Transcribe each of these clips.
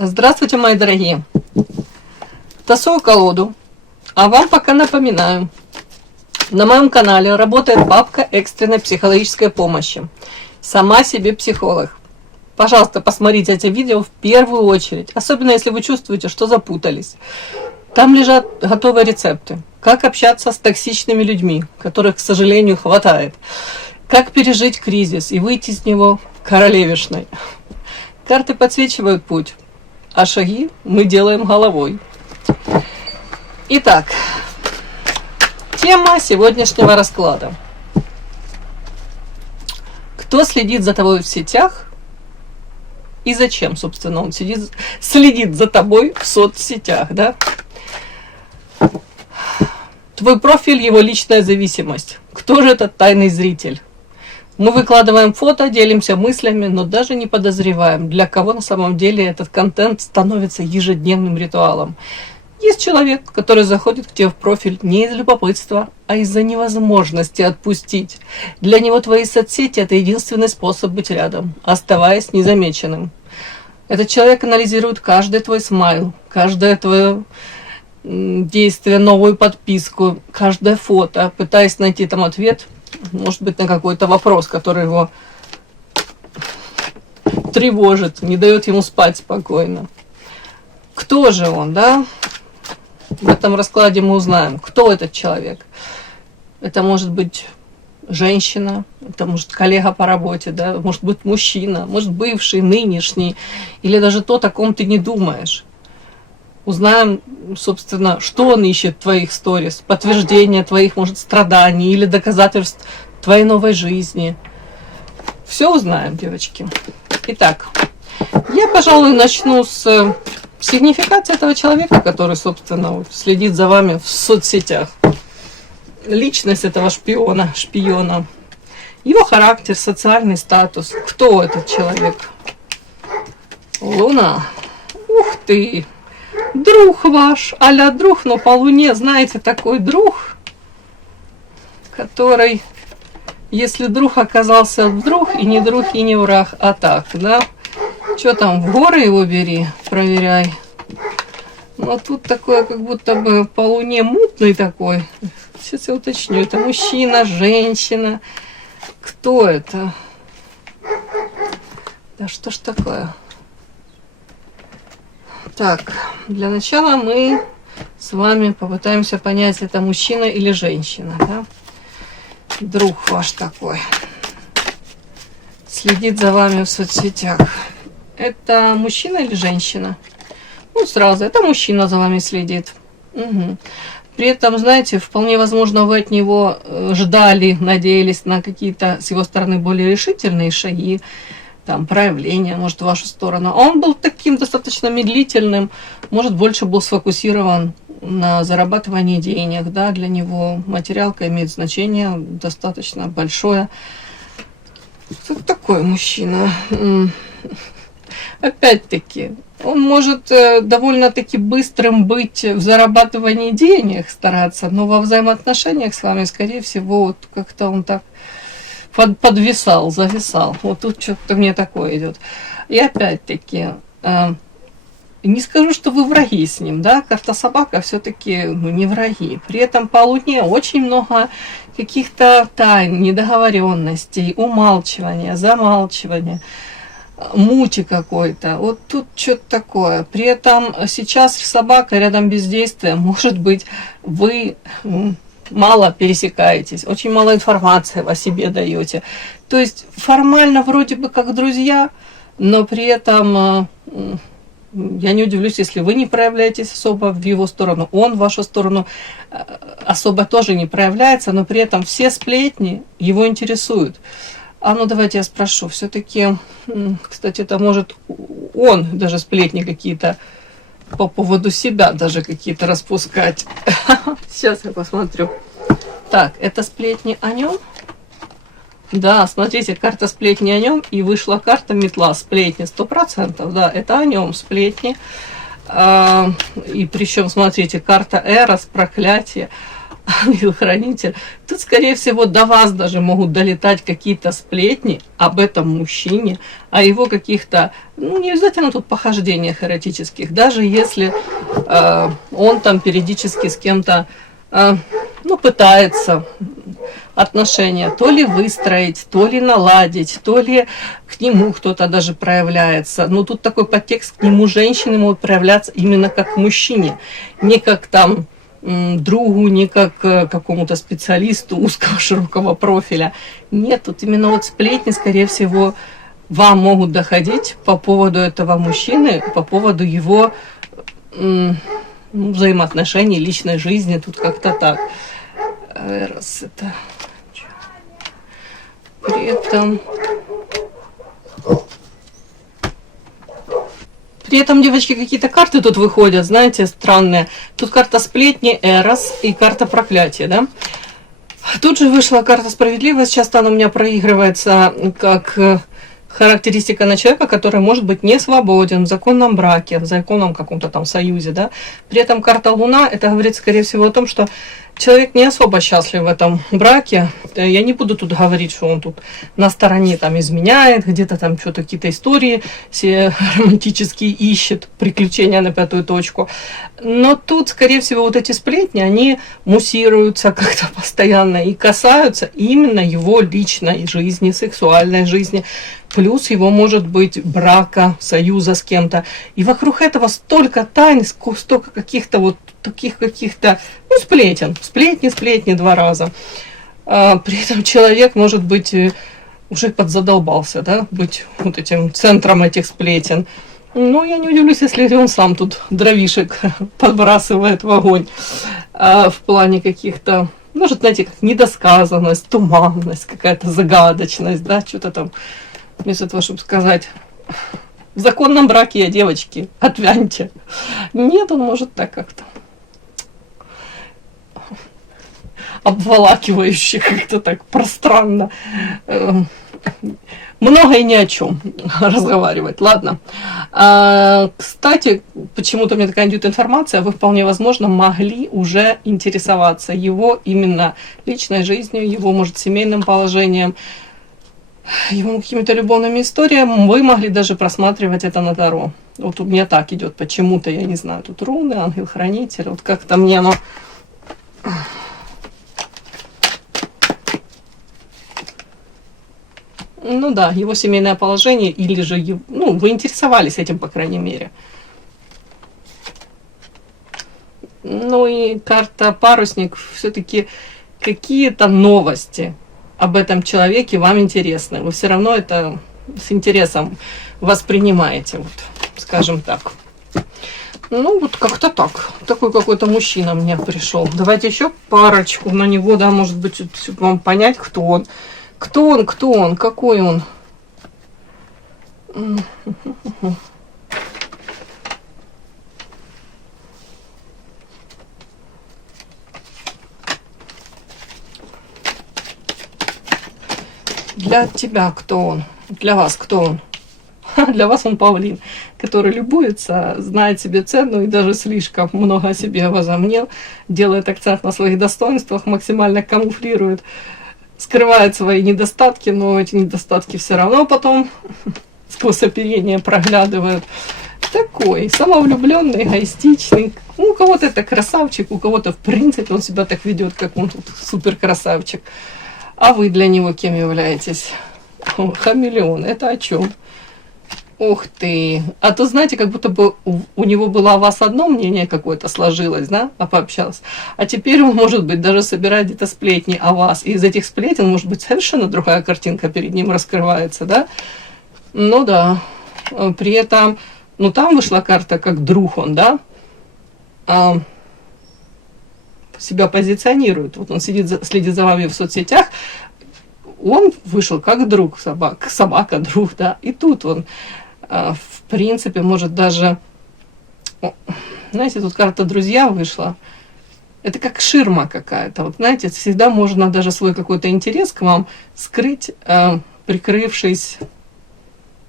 Здравствуйте, мои дорогие! Тасую колоду, а вам пока напоминаю. На моем канале работает папка экстренной психологической помощи. Сама себе психолог. Пожалуйста, посмотрите эти видео в первую очередь, особенно если вы чувствуете, что запутались. Там лежат готовые рецепты. Как общаться с токсичными людьми, которых, к сожалению, хватает. Как пережить кризис и выйти из него королевишной. Карты подсвечивают путь, а шаги мы делаем головой. Итак, тема сегодняшнего расклада. Кто следит за тобой в сетях и зачем, собственно, он следит за тобой в соцсетях, да? Твой профиль, его личная зависимость. Кто же этот тайный зритель? Мы выкладываем фото, делимся мыслями, но даже не подозреваем, для кого на самом деле этот контент становится ежедневным ритуалом. Есть человек, который заходит к тебе в профиль не из любопытства, а из-за невозможности отпустить. Для него твои соцсети – это единственный способ быть рядом, оставаясь незамеченным. Этот человек анализирует каждый твой смайл, каждое твое действие, новую подписку, каждое фото, пытаясь найти там ответ, может быть, на какой-то вопрос, который его тревожит, не дает ему спать спокойно. Кто же он, да? В этом раскладе мы узнаем, кто этот человек. Это может быть женщина, это может коллега по работе, да? Может быть мужчина, может бывший, нынешний, или даже тот, о ком ты не думаешь. Узнаем, собственно, что он ищет в твоих сторис, подтверждение твоих, может, страданий или доказательств твоей новой жизни. Все узнаем, девочки. Итак, я, пожалуй, начну с сигнификации этого человека, который, собственно, следит за вами в соцсетях. Личность этого шпиона, его характер, социальный статус. Кто этот человек? Луна. Ух ты! Друг ваш, а-ля друг, но по луне, знаете, такой друг, который, если друг оказался вдруг, и не друг, и не враг, а так, да? Что там, в горы его бери, проверяй. Но тут такое, как будто бы по луне мутный такой. Сейчас я уточню, это мужчина, женщина. Кто это? Да что ж такое? Так, для начала мы с вами попытаемся понять, это мужчина или женщина, да? Друг ваш такой. Следит за вами в соцсетях. Это мужчина или женщина? Ну, сразу, это мужчина за вами следит. Угу. При этом, знаете, вполне возможно, вы от него ждали, надеялись на какие-то с его стороны более решительные шаги, там, проявления, может, в вашу сторону. А он был таким достаточно медлительным, может, больше был сфокусирован на зарабатывании денег, да, для него материалка имеет значение достаточно большое. Кто такой мужчина? Опять-таки, он может довольно-таки быстрым быть в зарабатывании денег, стараться, но во взаимоотношениях с вами, скорее всего, вот как-то он так подвисал, зависал. Вот тут что-то мне такое идет. И опять-таки, не скажу, что вы враги с ним, да, карта собака все-таки не враги. При этом по луне очень много каких-то тайн, недоговоренностей, умалчивания, замалчивания, мути какой-то. Вот тут что-то такое. При этом сейчас собака рядом бездействия, может быть, вы мало пересекаетесь, очень мало информации о себе даете. То есть формально вроде бы как друзья, но при этом я не удивлюсь, если вы не проявляетесь особо в его сторону, он в вашу сторону особо тоже не проявляется, но при этом все сплетни его интересуют. А ну давайте я спрошу, все-таки, кстати, это может он даже сплетни какие-то по поводу себя даже какие-то распускать. Сейчас я посмотрю. Так, это сплетни о нем? Да, смотрите, карта сплетни о нем, и вышла карта метла, сплетни 100%, да, это о нем сплетни. И причем, смотрите, карта Эрос, проклятие. ангел-хранитель, тут, скорее всего, до вас даже могут долетать какие-то сплетни об этом мужчине, о его каких-то, ну, не обязательно тут похождениях эротических, даже если он там периодически с кем-то, ну, пытается отношения то ли выстроить, то ли наладить, то ли к нему кто-то даже проявляется. Но тут такой подтекст: к нему женщины могут проявляться именно как к мужчине, не как там другу, не как какому-то специалисту узкого широкого профиля. Нет, тут именно вот сплетни, скорее всего, вам могут доходить по поводу этого мужчины, по поводу его взаимоотношений, личной жизни, тут как-то так. Раз это... При этом, девочки, какие-то карты тут выходят, знаете, странные. Тут карта сплетни, Эрос и карта проклятия, да? Тут же вышла карта справедливость. Часто она у меня проигрывается как характеристика на человека, который может быть не свободен в законном браке, в законном каком-то там союзе, да. При этом карта Луна, это говорит, скорее всего, о том, что человек не особо счастлив в этом браке. Я не буду тут говорить, что он тут на стороне там изменяет, где-то там что-то, какие-то истории все романтические ищет, приключения на пятую точку. Но тут, скорее всего, вот эти сплетни, они муссируются как-то постоянно и касаются именно его личной жизни, сексуальной жизни. Плюс его, может быть, брака, союза с кем-то. И вокруг этого столько тайн, столько каких-то вот таких каких-то, ну, сплетни два раза. При этом человек, может быть, уже подзадолбался, да, быть вот этим центром этих сплетен. Ну, я не удивлюсь, если он сам тут дровишек подбрасывает в огонь в плане каких-то, может, знаете, как недосказанность, туманность, какая-то загадочность, да, что-то там, вместо того, чтобы сказать: в законном браке я, девочки, отвяньте. Нет, он может так как-то обволакивающе, как-то так пространно, много и ни о чем разговаривать. Ладно. Кстати, почему-то мне такая идет информация, вы вполне возможно могли уже интересоваться его именно личной жизнью, его, может, семейным положением, его какими-то любовными историями. Вы могли даже просматривать это на Таро. Вот у меня так идет почему-то, я не знаю, тут руны, ангел-хранитель, вот как-то мне оно... Ну да, его семейное положение, или же, ну, вы интересовались этим, по крайней мере. Ну и карта парусник, все-таки какие-то новости об этом человеке вам интересны. Вы все равно это с интересом воспринимаете, вот, скажем так. Ну, вот как-то так. Такой какой-то мужчина мне пришел. Давайте еще парочку на него, да, может быть, чтобы вам понять, кто он. Кто он, какой он? Для тебя кто он? Для вас кто он? Для вас он павлин, который любуется, знает себе цену и даже слишком много о себе возомнил, делает акцент на своих достоинствах, максимально камуфлирует, скрывает свои недостатки, но эти недостатки все равно потом сквозь оперение проглядывают. Такой самовлюбленный, эгоистичный. У кого-то это красавчик, у кого-то в принципе он себя так ведет, как он тут супер красавчик. А вы для него кем являетесь? Хамелеон. Это о чем? Ух ты! А то, знаете, как будто бы у него было о вас одно мнение какое-то сложилось, да, а пообщался. А теперь он, может быть, даже собирает где-то сплетни о вас. И из этих сплетен, может быть, совершенно другая картинка перед ним раскрывается, да? Ну да. При этом, ну там вышла карта как друг он, да? Себя позиционирует. Вот он следит за вами в соцсетях. Он вышел как друг, собака, друг, да. И тут он, в принципе, может даже... Знаете, тут карта «Друзья» вышла. Это как ширма какая-то. Вот, знаете, всегда можно даже свой какой-то интерес к вам скрыть, прикрывшись,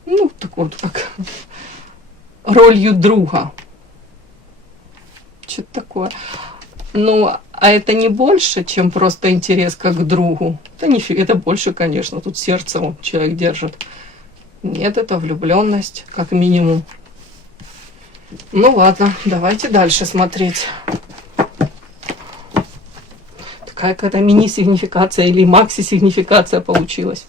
ну, такой вот, как ролью друга. Что-то такое. Ну, А это не больше, чем просто интерес как к другу? Да нифига, это больше, конечно. Тут сердце вот человек держит. Нет, это влюбленность, как минимум. Ну ладно, давайте дальше смотреть. Такая какая-то мини-сигнификация или макси-сигнификация получилась.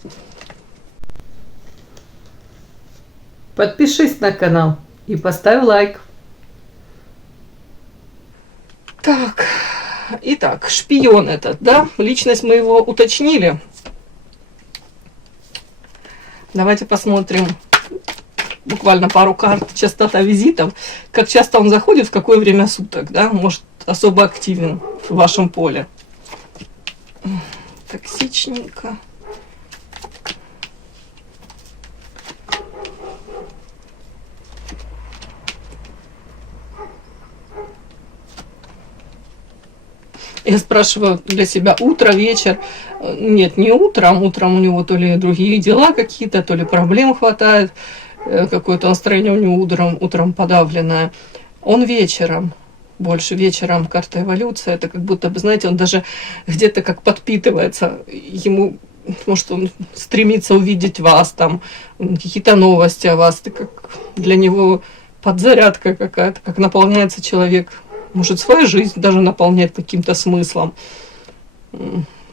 Подпишись на канал и поставь лайк. Так, итак, шпион этот, да? Личность мы его уточнили. Давайте посмотрим буквально пару карт. Частота визитов. Как часто он заходит, в какое время суток, да? Может, особо активен в вашем поле. Токсичненько. Я спрашиваю для себя утро, вечер. Нет, не утром. Утром у него то ли другие дела какие-то, то ли проблем хватает. Какое-то настроение у него утром подавленное. Он вечером. Больше вечером карта эволюция. Это как будто бы, знаете, он даже где-то как подпитывается. Ему, может, он стремится увидеть вас, там, какие-то новости о вас. Это как для него подзарядка какая-то, как наполняется человек. Может, свою жизнь даже наполнять каким-то смыслом.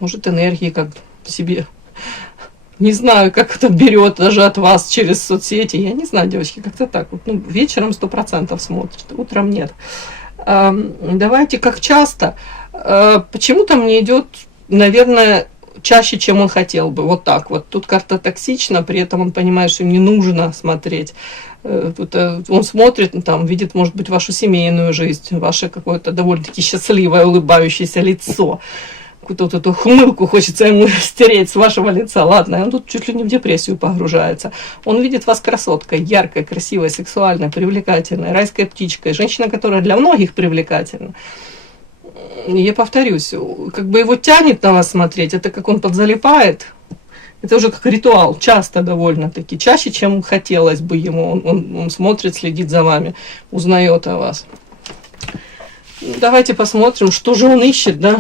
Может, энергии как себе. Не знаю, как это берет даже от вас через соцсети. Я не знаю, девочки, как-то так. Вот, ну, вечером 100% смотрит, утром нет. Давайте, как часто. Почему-то мне идет, наверное, чаще, чем он хотел бы. Вот так вот. Тут карта токсична, при этом он понимает, что им не нужно смотреть. Он смотрит, там, видит, может быть, вашу семейную жизнь, ваше какое-то довольно-таки счастливое, улыбающееся лицо. Какую-то вот эту хмылку хочется ему стереть с вашего лица. Ладно, он тут чуть ли не в депрессию погружается. Он видит вас красоткой, яркой, красивой, сексуальной, привлекательной, райской птичкой. Женщина, которая для многих привлекательна. Я повторюсь, как бы его тянет на вас смотреть, это как он подзалипает. Это уже как ритуал, часто довольно-таки, чаще, чем хотелось бы ему. Он смотрит, следит за вами, узнает о вас. Давайте посмотрим, что же он ищет, да?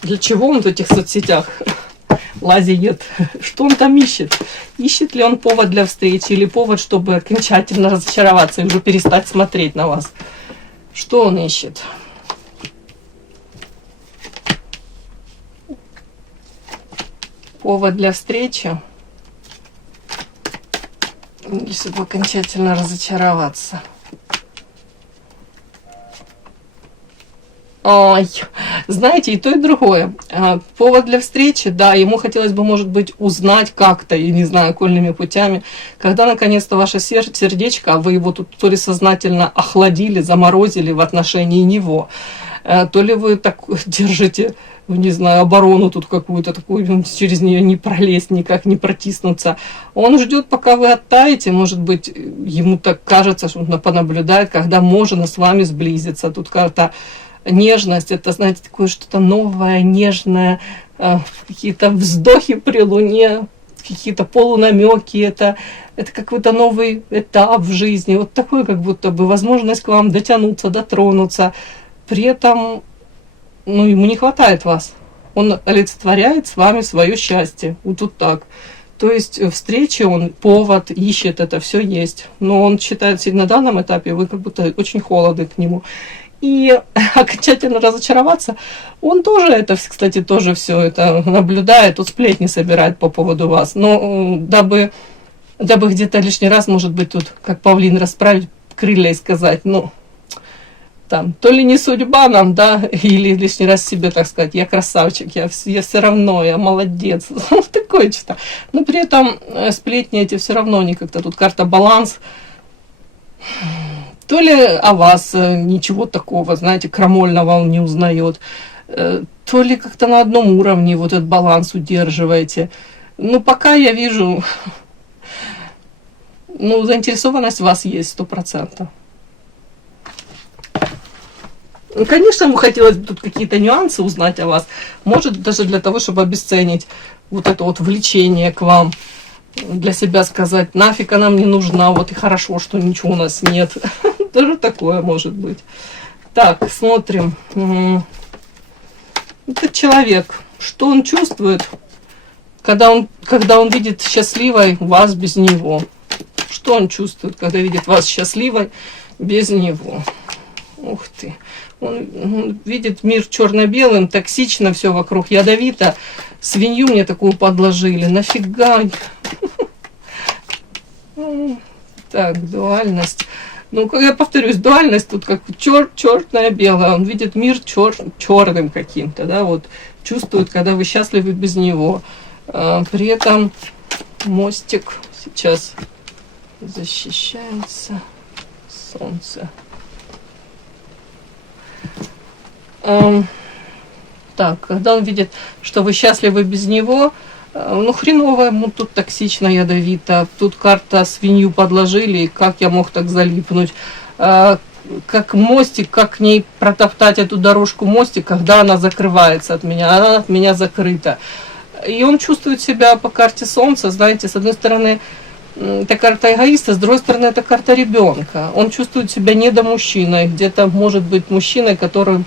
Для чего он в этих соцсетях лазит? Что он там ищет? Ищет ли он повод для встречи или повод, чтобы окончательно разочароваться и уже перестать смотреть на вас? Что он ищет? Повод для встречи, чтобы окончательно разочароваться. Ой, знаете, и то, и другое. Повод для встречи, да, ему хотелось бы, может быть, узнать как-то, я не знаю, окольными путями, когда наконец-то ваше сердечко, а вы его тут то ли сознательно охладили, заморозили в отношении него, то ли вы так держите, не знаю, оборону тут какую-то такую, через нее не пролезть, никак не протиснуться. Он ждет, пока вы оттаете, может быть, ему так кажется, что он понаблюдает, когда можно с вами сблизиться. Тут карта нежность, это, знаете, такое что-то новое, нежное, какие-то вздохи при луне, какие-то полунамеки, это какой-то новый этап в жизни, вот такой, как будто бы возможность к вам дотянуться, дотронуться. При этом, ну, ему не хватает вас. Он олицетворяет с вами свое счастье. Вот тут так. То есть встречи, он повод, ищет, это все есть. Но он считает, на данном этапе вы как будто очень холодны к нему. И окончательно разочароваться, он тоже это, кстати, тоже все это наблюдает, тут сплетни собирает по поводу вас. Но дабы где-то лишний раз, может быть, тут, как павлин, расправить крылья и сказать, ну, там, то ли не судьба нам, да, или лишний раз себе, так сказать, я красавчик, я все равно, я молодец, такое что-то. Но при этом сплетни эти все равно не как-то, тут карта баланс. То ли о вас ничего такого, знаете, крамольного он не узнает, то ли как-то на одном уровне вот этот баланс удерживаете. Ну, пока я вижу, ну, заинтересованность в вас есть 100%. Конечно, ему хотелось бы тут какие-то нюансы узнать о вас. Может, даже для того, чтобы обесценить вот это вот влечение к вам. Для себя сказать, нафиг она мне нужна, вот и хорошо, что ничего у нас нет. Даже такое может быть. Так, смотрим. Этот человек, что он чувствует, когда он видит счастливой вас без него? Что он чувствует, когда видит вас счастливой без него? Ух ты. Он видит мир черно-белым, токсично, все вокруг ядовито. Свинью мне такую подложили. Нафига? Так, дуальность. Ну, я повторюсь, дуальность тут как черное белое. Он видит мир черным каким-то, да, вот чувствует, когда вы счастливы без него. При этом мостик сейчас защищается. Солнце. Так, когда он видит, что вы счастливы без него, ну, хреново ему тут токсично, ядовито. Тут карта свинью подложили, и как я мог так залипнуть. Как мостик, как к ней протоптать эту дорожку мостик, когда она закрывается от меня, она от меня закрыта. И он чувствует себя по карте Солнца, знаете, с одной стороны, это карта эгоиста, с другой стороны, это карта ребенка. Он чувствует себя недомужчиной, где-то может быть мужчиной, которому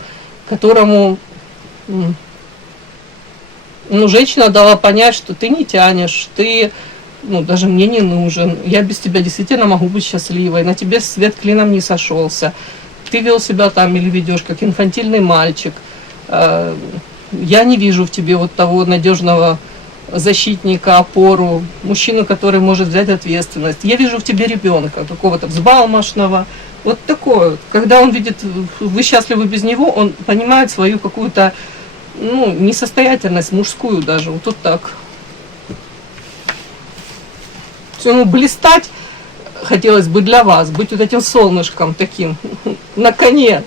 женщина дала понять, что ты не тянешь, ты даже мне не нужен, я без тебя действительно могу быть счастливой, на тебе свет клином не сошелся, ты вел себя там или ведешь как инфантильный мальчик, я не вижу в тебе вот того надежного защитника, опору, мужчину, который может взять ответственность. Я вижу в тебе ребенка, какого-то взбалмошного. Вот такое. Когда он видит, вы счастливы без него, он понимает свою какую-то, несостоятельность, мужскую даже. Вот так. Ему блистать хотелось бы для вас, быть вот этим солнышком таким, на коне.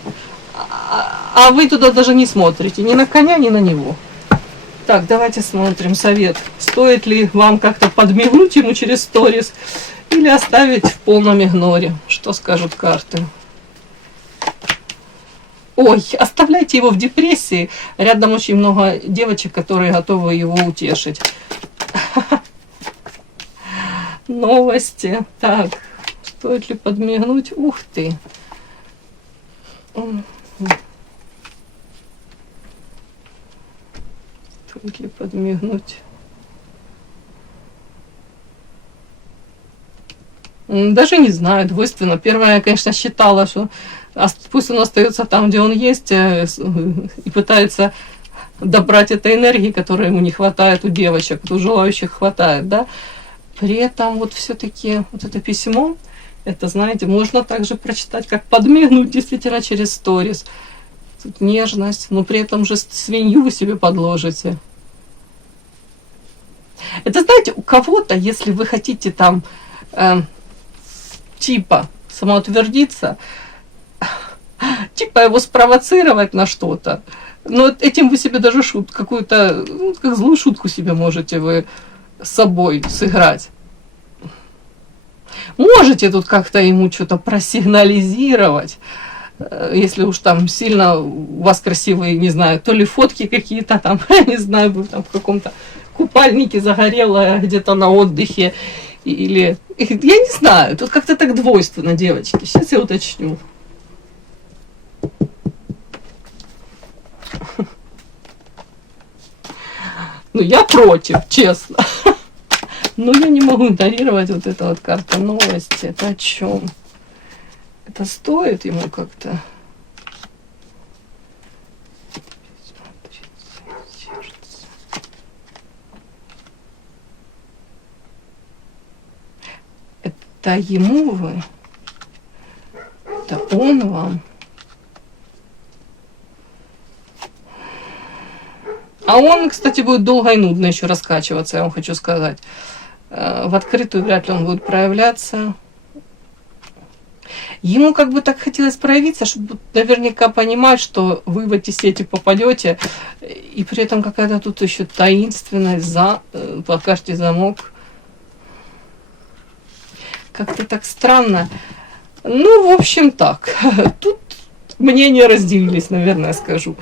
А вы туда даже не смотрите, ни на коня, ни на него. Так, давайте смотрим совет. Стоит ли вам как-то подмигнуть ему через сторис или оставить в полном игноре? Что скажут карты? Ой, оставляйте его в депрессии. Рядом очень много девочек, которые готовы его утешить. Новости. Так, стоит ли подмигнуть? Ух ты. Стоит ли подмигнуть? Даже не знаю, двойственно. Первое, я, конечно, считала, что пусть он остается там, где он есть, и пытается добрать этой энергии, которой ему не хватает у девочек, у желающих хватает, да. При этом вот все-таки вот это письмо, это, знаете, можно также прочитать, как подмигнуть действительно через сторис. Тут нежность, но при этом же свинью вы себе подложите. Это, знаете, у кого-то, если вы хотите там типа самоутвердиться, типа его спровоцировать на что-то, но этим вы себе даже какую-то, как злую шутку себе можете вы с собой сыграть. Можете тут как-то ему что-то просигнализировать, если уж там сильно у вас красивые, не знаю, то ли фотки какие-то там, не знаю, вы там в каком-то купальнике загорела где-то на отдыхе, или, я не знаю, тут как-то так двойственно, девочки, сейчас я уточню. Ну, я против, честно. Но я не могу игнорировать вот эту вот карту новости. Это о чем? Это стоит ему как-то? Это ему вы? Это он вам? А он, кстати, будет долго и нудно еще раскачиваться, я вам хочу сказать. В открытую вряд ли он будет проявляться. Ему как бы так хотелось проявиться, чтобы наверняка понимать, что вы в эти сети попадете. И при этом какая-то тут еще таинственность по карте замок. Как-то так странно. Ну, в общем, так. Тут мнения разделились, наверное, скажу.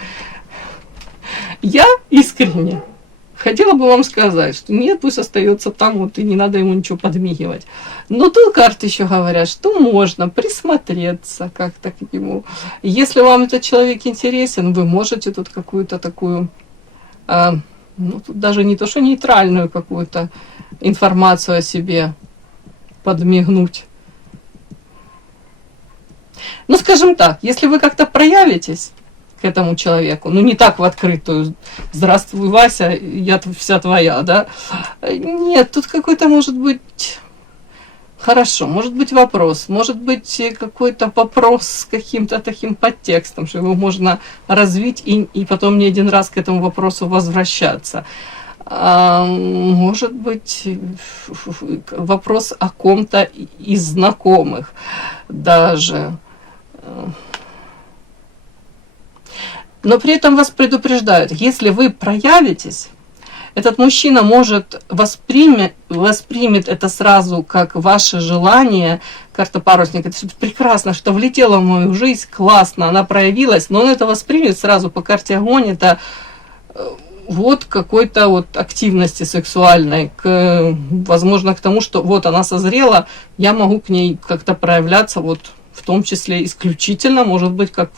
Я искренне хотела бы вам сказать, что нет, пусть остается там, вот и не надо ему ничего подмигивать. Но тут карты еще говорят, что можно присмотреться как-то к нему. Если вам этот человек интересен, вы можете тут какую-то такую ну, тут даже не то, что нейтральную какую-то информацию о себе подмигнуть. Ну, скажем так, если вы как-то проявитесь к этому человеку, ну, не так в открытую: «Здравствуй, Вася, я вся твоя», да? Нет, тут какой-то, может быть, хорошо, может быть вопрос, может быть какой-то вопрос с каким-то таким подтекстом, что его можно развить и потом не один раз к этому вопросу возвращаться. Может быть вопрос о ком-то из знакомых даже. Но при этом вас предупреждают, если вы проявитесь, этот мужчина может воспримет это сразу как ваше желание. Карта парусника — это прекрасно, что влетело в мою жизнь, классно, она проявилась, но он это воспримет сразу по карте огонь. Это вот какой-то вот активности сексуальной, возможно, к тому, что вот она созрела, я могу к ней как-то проявляться, вот в том числе исключительно, может быть, как,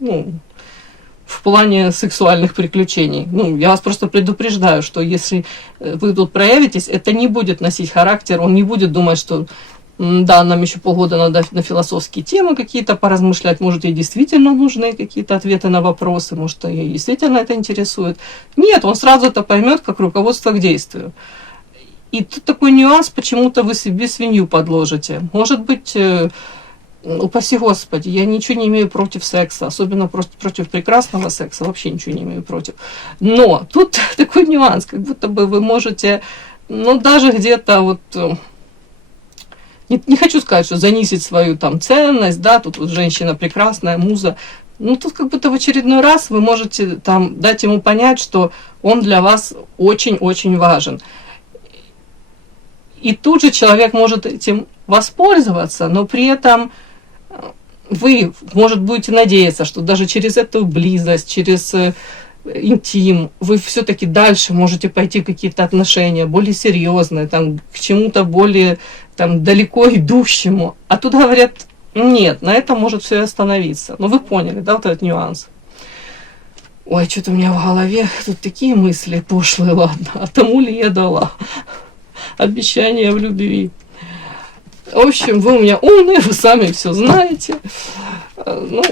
ну, в плане сексуальных приключений. Ну, я вас просто предупреждаю, что если вы тут проявитесь, это не будет носить характер, он не будет думать, что да, нам еще полгода надо на философские темы какие-то поразмышлять, может, ей действительно нужны какие-то ответы на вопросы, может, ей действительно это интересует. Нет, он сразу это поймет как руководство к действию. И тут такой нюанс, почему-то вы себе свинью подложите. Может быть, упаси Господи, я ничего не имею против секса, особенно против прекрасного секса, вообще ничего не имею против. Но тут такой нюанс, как будто бы вы можете, ну, даже где-то вот... Не хочу сказать, что занизить свою там ценность, да, тут вот женщина прекрасная, муза. Ну, тут как будто в очередной раз вы можете там дать ему понять, что он для вас очень-очень важен. И тут же человек может этим воспользоваться, но при этом вы, может, будете надеяться, что даже через эту близость, через интим, вы все-таки дальше можете пойти в какие-то отношения более серьезные, там, к чему-то более там, далеко идущему. А тут говорят, нет, на этом может все остановиться. Ну, вы поняли, да, вот этот нюанс? Ой, что-то у меня в голове тут такие мысли пошлые, ладно, а тому ли я дала обещание в любви. В общем, вы у меня умные, вы сами все знаете. Ну,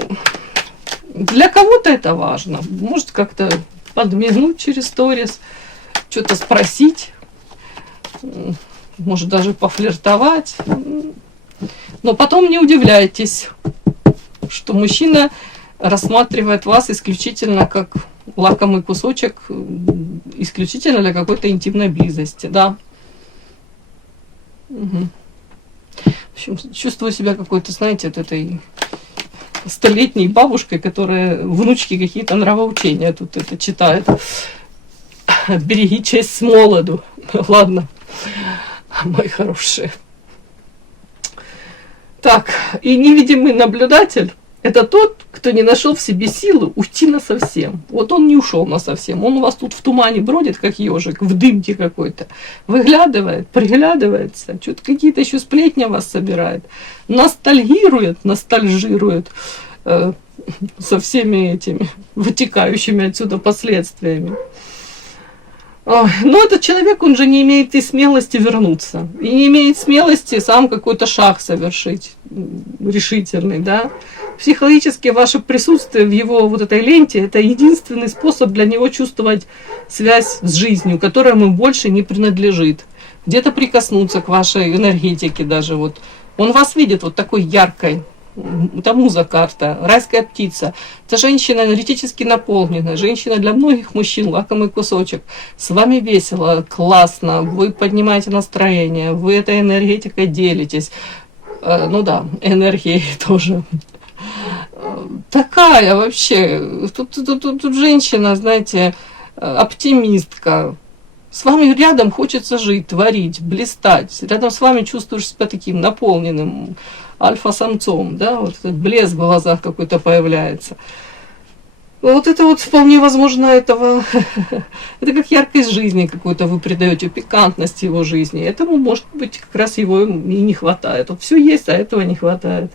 для кого-то это важно. Может, как-то подмигнуть через сторис, что-то спросить, может, даже пофлиртовать. Но потом не удивляйтесь, что мужчина рассматривает вас исключительно как лакомый кусочек, исключительно для какой-то интимной близости, да. Угу. В общем, чувствую себя какой-то, знаете, вот этой столетней бабушкой, которая внучки какие-то нравоучения тут это читает. Береги честь с молоду. Ладно, мои хорошие. Так, и невидимый наблюдатель — это тот, кто не нашел в себе силы уйти насовсем. Вот он не ушел насовсем. Он у вас тут в тумане бродит, как ежик, в дымке какой-то. Выглядывает, приглядывается, что-то какие-то еще сплетни вас собирает. Ностальгирует, ностальжирует со всеми этими вытекающими отсюда последствиями. Но этот человек, он же не имеет и смелости вернуться. И не имеет смелости сам какой-то шаг совершить, решительный, да. Психологически ваше присутствие в его вот этой ленте — это единственный способ для него чувствовать связь с жизнью, которая ему больше не принадлежит. Где-то прикоснуться к вашей энергетике даже. Вот. Он вас видит вот такой яркой. Это муза карта, райская птица. Это женщина энергетически наполненная, женщина для многих мужчин, лакомый кусочек. С вами весело, классно, вы поднимаете настроение, вы этой энергетикой делитесь. Ну да, энергией тоже. Такая вообще, тут женщина, знаете, оптимистка. С вами рядом хочется жить, творить, блистать. Рядом с вами чувствуешь себя таким наполненным альфа-самцом, да, вот этот блеск в глазах какой-то появляется. Вот это вот вполне возможно этого, это как яркость жизни какую-то вы придаете, пикантность его жизни. Этому, может быть, как раз его и не хватает. Вот все есть, а этого не хватает.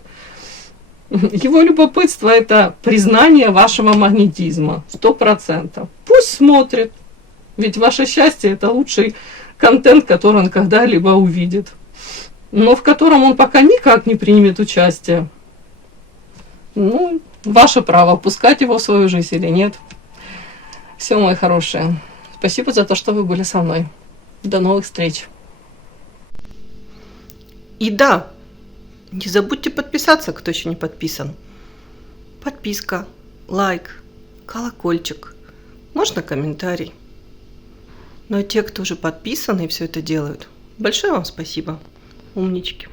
Его любопытство — это признание вашего магнетизма, 100%. Пусть смотрит, Ведь ваше счастье – это лучший контент, который он когда-либо увидит, но в котором он пока никак не примет участие. Ну, ваше право, пускать его в свою жизнь или нет. Все, мои хорошие. Спасибо за то, что вы были со мной. До новых встреч. И да, не забудьте подписаться, кто еще не подписан. Подписка, лайк, колокольчик, можно комментарий. Ну а те, кто уже подписаны и все это делают, большое вам спасибо. Умнички.